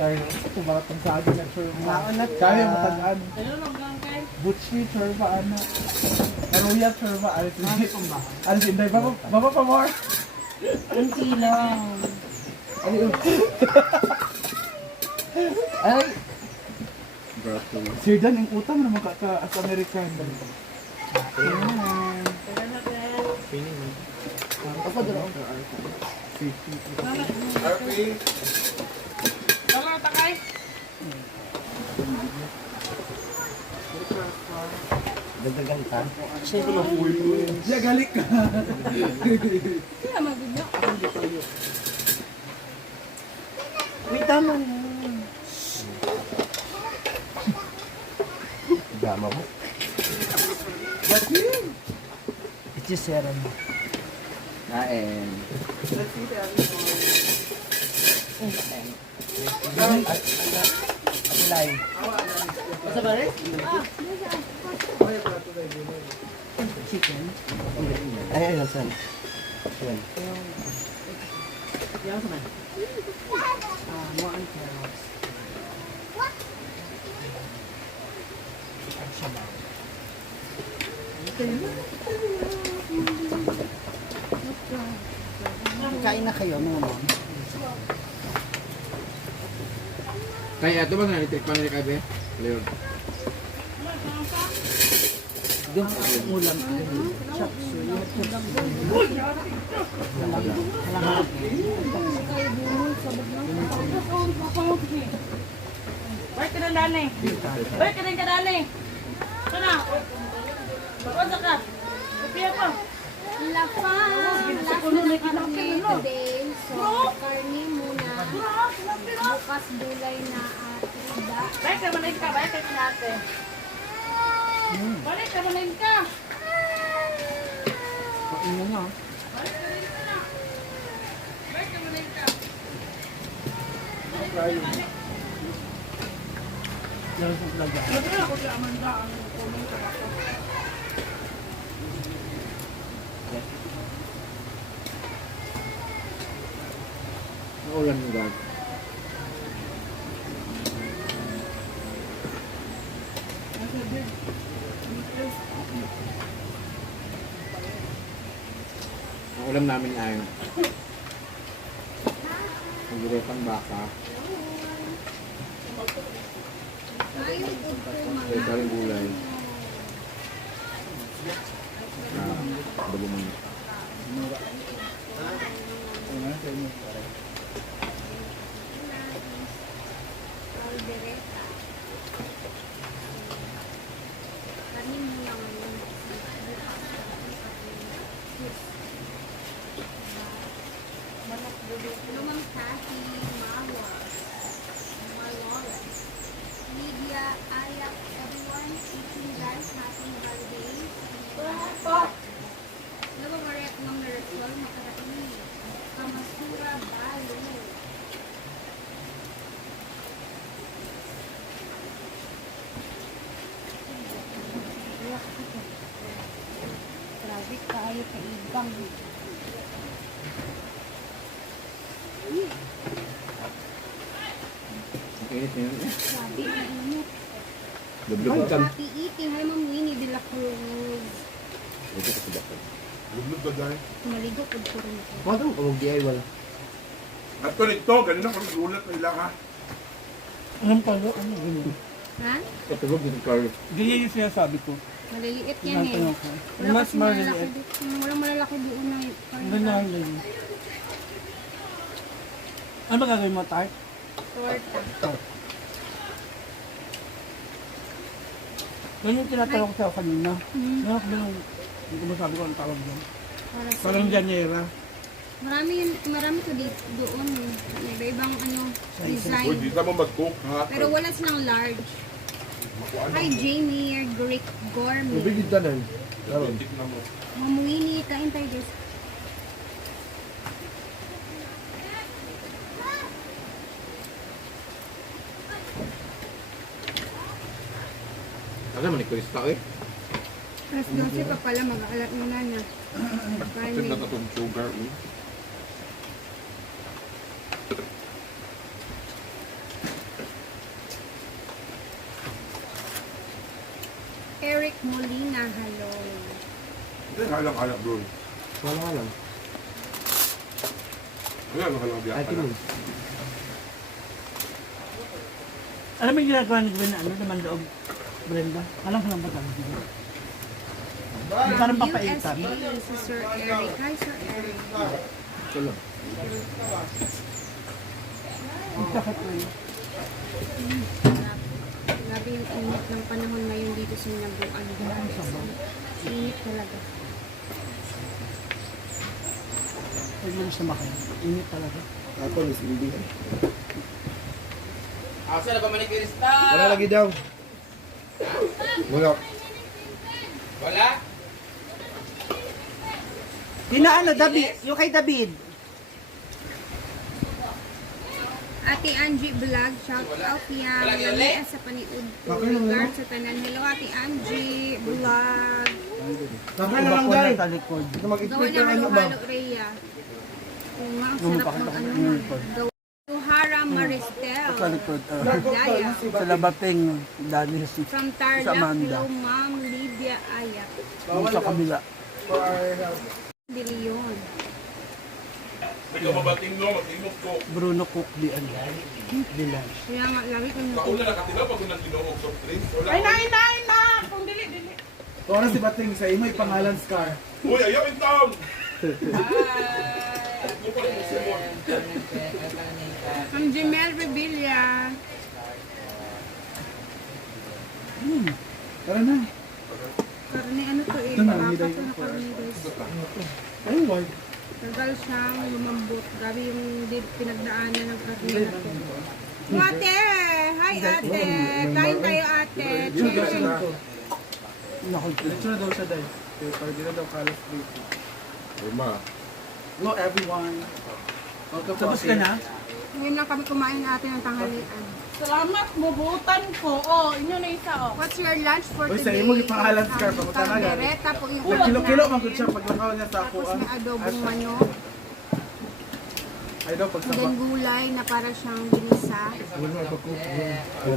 kay ito ba tong sabi na sure mo. Maunat ka. Kaya matagaan. Ano lang gang kay? Butchi sure ba ano? Royal sure ba alis ni. Alis inday baba pa more. Unti lang. Ay, Grato. Sir Dan ang utang na maka as American. Kailan natin? Pining man. Apa dala ang Tama takay. Dagdagan ka. Ya galik ka. Kaya magiging. Uy, tama na. Dama mo. Ichiseran mo. Naen. Ako lain. Basta ba rin? Chicken. Ay, ay, saan? Yan. Yan sa man. More on carrots. Kain na kayo, mga mom. Kaya ito ba nalitik pa nila kabe? Leon. Yung ulam. Chop suey. Balik ka na dani. Balik ka na dani. Sana. Pagwasa ka. Kapiya pa. Last na kami today. So, karni muna. Bukas gulay na at isda. Balik ka manayin ka. Balik ka natin. Balik ka manayin ka. Kain mo na. Balik ka rin ka na. Balik ka manayin ka. Yan sa plaga. Sabi na ako si Amanda ang kunin ka ako. Naulan mo gag. Ang ulam namin ay pang baka. May karing gulay. Balungan. Albereta. Karni muna ngayon. Lumang Tati, Mawa, Malora, Lydia, Ayak, everyone, eating guys, happy holidays. Lalo mariak ng Marisol, makarami. Kamasura, Balo. Grabe kayo kaibang. Ang init na yun eh. Grabe, mainit. Lublog ka. Happy eating. Hi, Ma'am Winnie de la Cruz. Ito kasi dapat. Lublog ka dahil. Maligo po ko rin ito. Paano kung mag-DIY wala? At ko nito, ganun ako gulat nila ha. Anong palo? Ano ganyan? Ha? Ito ba dito Carl? Ganyan yung sinasabi ko. Maliliit yan eh. Tinatanong ko. Wala Mas kasi malalaki maliliit. dito. Walang malalaki doon na Ganyan lang. Ano ba gagawin mo, Tart? torta. Ganyan yung tinatanong ko sa'yo kanina. Hmm. Nanak ba yung, hindi ko masabi ko ang tawag doon. Para sa Parang Janyera. marami to dito doon eh. May iba-ibang ano, Uy, design. di ka mo mag-cook ha. Pero wala silang large. Hi Jamie, Greek Gourmet. Mabigid ka na. Karon. Tignan mo. Ma'am Winnie, kain tayo guys. Ano man ni Krista eh? Alas 12 pa pala, mag-alat mo na na. Tignan ka itong sugar. Eric Molina, hello. Ito yung halang-halang bro. Wala ka lang. Ayan, halang biyak Ay, ka na. tinun. Alam mo yung ginagawa ni Gwen na ano naman loob, Brenda? Alam ko lang ba talaga? Parang papaitan. USA, si Sir Eric. Hi, Sir Eric. Ito lang. Bakit ko yun? Grabe yung init ng panahon ngayon dito sa Nabuan. Init talaga. Huwag mo na sumakay. Init talaga. Ako, Miss Indy. Asa na ba manikirista? Wala lagi daw. Wala. Wala? Di na ano, David. Yung kay David. Ate Angie Vlog, shout out yan. Mamaya sa paniud ko. Regard sa tanan. Hello, Ate Angie Vlog. Saka na lang dahil. Sa likod. Mag-explain Gawa ka ng ano ba? halo-halo, Rhea. Kung nga, ang sarap ng ano nun. Gawa. Tuhara Maristel. Sa likod. Daya. Sa labating Danis. From Sa Tarlac, Amanda. hello, Ma'am Lydia Ayat. Yung sa kabila. De Leon. May kababating no, mag-imok ko. Bruno Cook di ano. Dilan. Kaya nga, lagi kong Kauna nakatilaw pag unang ginuog soft drinks. Wala. Ay, na! Kung dili. Kung si Bating sa imo, ipangalan Scar. Uy, ayaw in town! Ang Jemel Revilla. Tara na. Karne, ano to eh? Ito na, Baka miday to na ko. karnides. Ay, why? Tagal siyang lumambot. Grabe yung pinagdaanan ng karne na to. Ate! Hi, ate! Kain tayo, ate! Cheers! Naku. Diretso na daw siya, Day. Okay, para di na daw kalas dito. Roma. Hello, everyone. Welcome to Tapos ka na? Ngayon lang kami kumain natin ng tanghalian. Salamat, bubutan ko. Oh, inyo na isa, oh. What's your lunch for Uy, today? sa imo, ipangalan, Scar. Papunta na yan. Kaldereta po yung Nagkilo-kilo man namin. gud siya paglakaw niya sa ako. Tapos may adobong manok. Ay daw, And pagsaba. then gulay na parang siyang ginisa.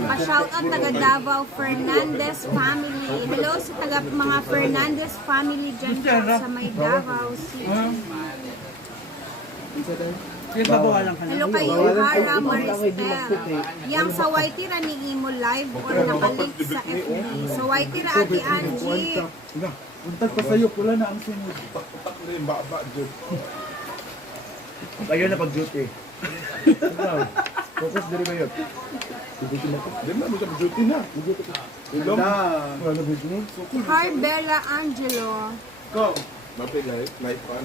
Pa-shoutout taga Davao Fernandez family. Hello sa taga mga Fernandez family dyan po sa may Davao City. Yung babawalan ka na. Hello kay Yuhara Maristel. Yang sa Waitira ni Imo live or nakalink sa FB. Sa Waitira Ate Angie. Untag pa sa'yo, pula na ang sunod. Tak na yung baba, Jud. Ayaw na pag-duty. Focus diri ba yun? Di na, mo siya mag-duty na. Ilong. Ganda. Wala na business. Hi Bella Angelo. Go. Mapay life pan.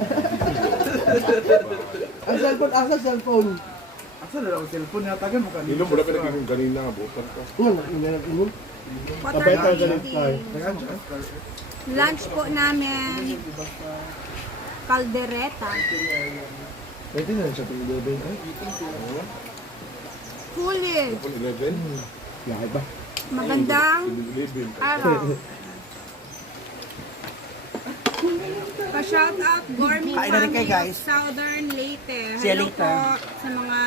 Ang cellphone, asa cellphone? Asa na daw ang cellphone niya? Tagan mo kanina. Ilong, wala ka nagiging kanina, butan ka. Wala, inanap mo. Water Lunch po namin. Caldereta. Pwede na siya itong 11. Ay, Kulit. 11. lahat ba? Magandang 11. araw. Pa-shout out Gourmet Kain na rin kayo, Family of guys. Southern Leyte. See you Hello later. po sa mga